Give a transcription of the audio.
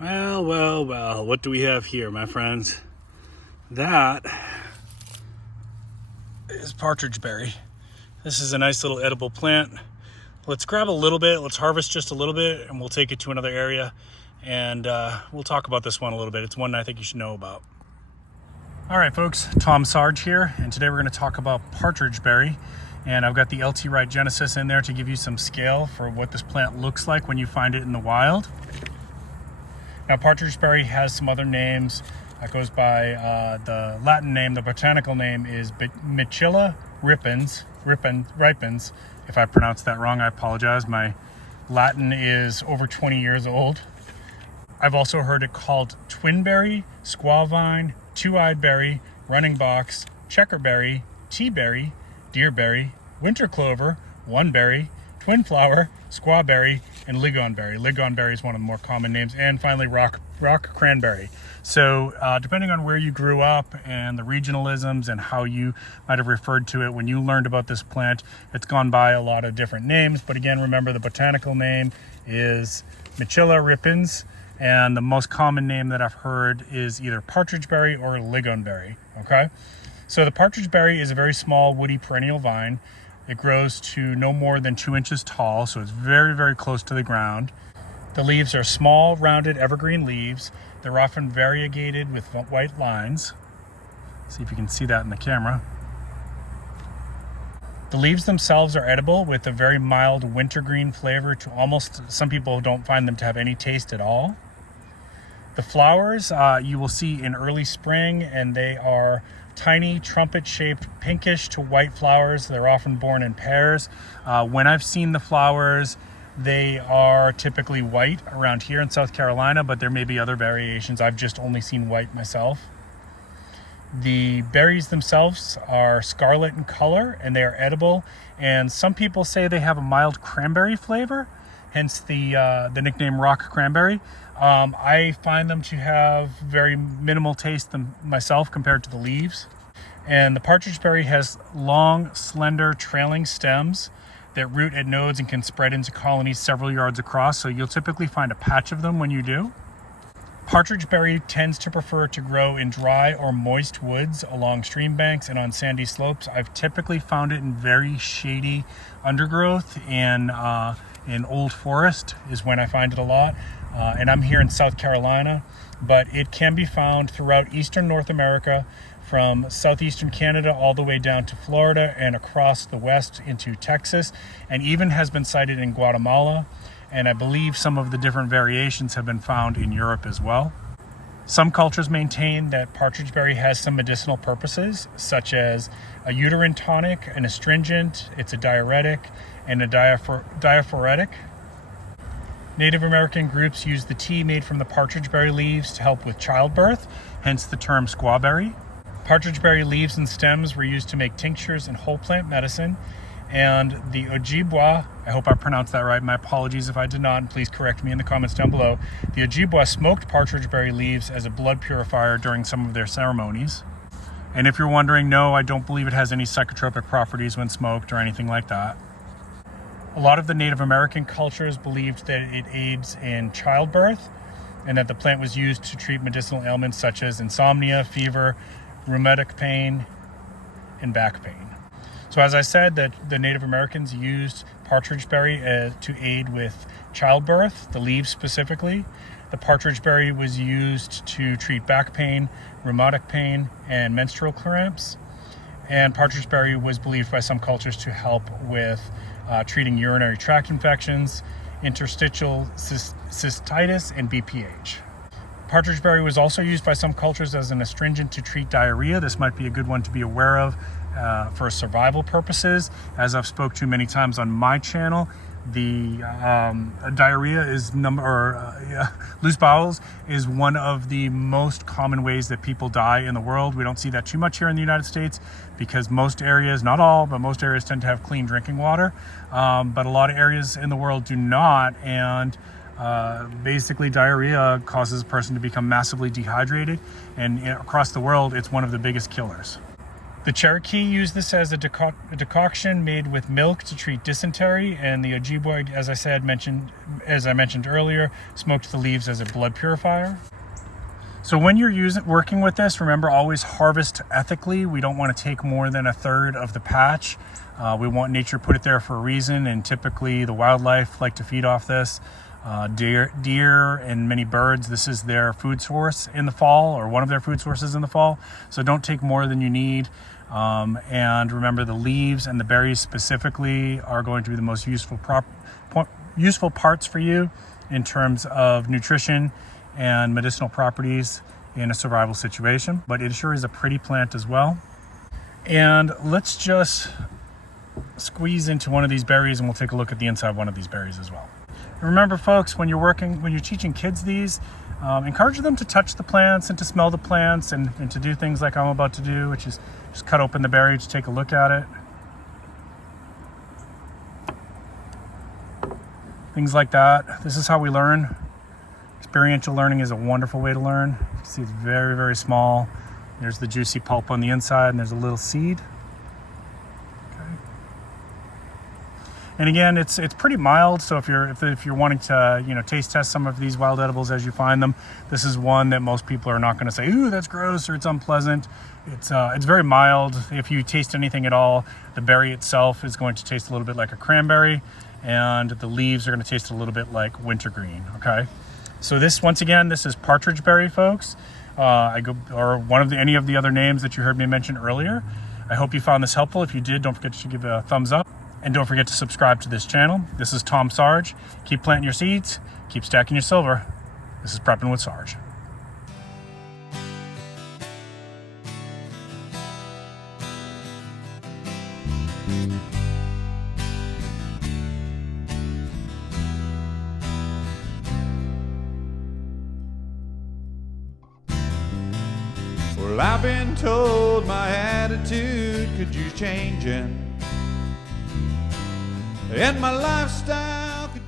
Well, well, well, what do we have here, my friends? That is Partridge Berry. This is a nice little edible plant. Let's grab a little bit, let's harvest just a little bit, and we'll take it to another area, and we'll talk about this one a little bit. It's one I think you should know about. All right, folks, Tom Sarge here, and today we're going to talk about Partridge Berry. And I've got the Wright Genesis in there to give you some scale for what this plant looks like when you find it in the wild. Now, Partridge Berry has some other names. That goes by the Latin name. The botanical name is Michilla ripens. If I pronounced that wrong, I apologize. My Latin is over 20 years old. I've also heard it called twinberry, squawvine, two-eyed berry, running box, checkerberry, tea-berry, deerberry, winter clover, oneberry, twin flower, squawberry, and ligonberry. Ligonberry is one of the more common names. And finally, rock cranberry. So depending on where you grew up and the regionalisms and how you might have referred to it when you learned about this plant, it's gone by a lot of different names. But again, remember the botanical name is Michilla ripens, and the most common name that I've heard is either partridge berry or ligonberry. Okay, so the partridge berry is a very small woody perennial vine. It grows to no more than 2 inches tall, so it's very, very close to the ground. The leaves are small, rounded, evergreen leaves. They're often variegated with white lines. See if you can see that in the camera. The leaves themselves are edible with a very mild wintergreen flavor to almost, some people don't find them to have any taste at all. The flowers you will see in early spring, and they are tiny trumpet-shaped pinkish to white flowers. They're often borne in pairs. When I've seen the flowers, they are typically white around here in South Carolina, but there may be other variations. I've just only seen white myself. The berries themselves are scarlet in color, and they are edible. And some people say they have a mild cranberry flavor, hence the nickname rock cranberry. I find them to have very minimal taste myself compared to the leaves. And the partridge berry has long, slender, trailing stems that root at nodes and can spread into colonies several yards across. So you'll typically find a patch of them when you do. Partridge berry tends to prefer to grow in dry or moist woods along stream banks and on sandy slopes. I've typically found it in very shady undergrowth and in old forest is when I find it a lot. And I'm here in South Carolina, but it can be found throughout eastern North America, from southeastern Canada all the way down to Florida and across the west into Texas, and even has been sighted in Guatemala. And I believe some of the different variations have been found in Europe as well. Some cultures maintain that partridge berry has some medicinal purposes, such as a uterine tonic, an astringent, it's a diuretic, and a diaphoretic. Native American groups use the tea made from the partridge berry leaves to help with childbirth, hence the term squawberry. Partridge berry leaves and stems were used to make tinctures and whole plant medicine. And the Ojibwa, I hope I pronounced that right, my apologies if I did not, and please correct me in the comments down below. The Ojibwa smoked partridge berry leaves as a blood purifier during some of their ceremonies. And if you're wondering, no, I don't believe it has any psychotropic properties when smoked or anything like that. A lot of the Native American cultures believed that it aids in childbirth, and that the plant was used to treat medicinal ailments such as insomnia, fever, rheumatic pain, and back pain. So as I said, that the Native Americans used partridge berry to aid with childbirth, the leaves specifically. The partridge berry was used to treat back pain, rheumatic pain, and menstrual cramps. And partridge berry was believed by some cultures to help with treating urinary tract infections, interstitial cystitis, and BPH. Partridge berry was also used by some cultures as an astringent to treat diarrhea. This might be a good one to be aware of for survival purposes. As I've spoke to many times on my channel, the diarrhea is loose bowels is one of the most common ways that people die in the world. We don't see that too much here in the United States because most areas, not all, but most areas tend to have clean drinking water. But a lot of areas in the world do not, and basically diarrhea causes a person to become massively dehydrated, and across the world it's one of the biggest killers. The Cherokee used this as a decoction made with milk to treat dysentery, and the Ojibwe, as I mentioned earlier, smoked the leaves as a blood purifier. So when you're working with this, remember, always harvest ethically. We don't want to take more than 1/3 of the patch. We want nature put it there for a reason, and typically the wildlife like to feed off this. Deer and many birds, this is their food source in the fall, or one of their food sources in the fall. So don't take more than you need. And remember, the leaves and the berries specifically are going to be the most useful parts for you in terms of nutrition and medicinal properties in a survival situation. But it sure is a pretty plant as well. And let's just squeeze into one of these berries and we'll take a look at the inside of one of these berries as well. Remember, folks, when you're teaching kids these, encourage them to touch the plants and to smell the plants and to do things like I'm about to do, which is just cut open the berry to take a look at it. Things like that. This is how we learn. Experiential learning is a wonderful way to learn. You see it's very, very small. There's the juicy pulp on the inside and there's a little seed. And again, it's pretty mild. So if you're wanting to taste test some of these wild edibles as you find them, this is one that most people are not going to say, "Ooh, that's gross" or "it's unpleasant." It's very mild. If you taste anything at all, the berry itself is going to taste a little bit like a cranberry, and the leaves are going to taste a little bit like wintergreen. Okay, so this is Partridge Berry, folks. Any of the other names that you heard me mention earlier. I hope you found this helpful. If you did, don't forget to give a thumbs up. And don't forget to subscribe to this channel. This is Tom Sarge. Keep planting your seeds. Keep stacking your silver. This is Prepping with Sarge. Well, I've been told my attitude could use changing, and my lifestyle could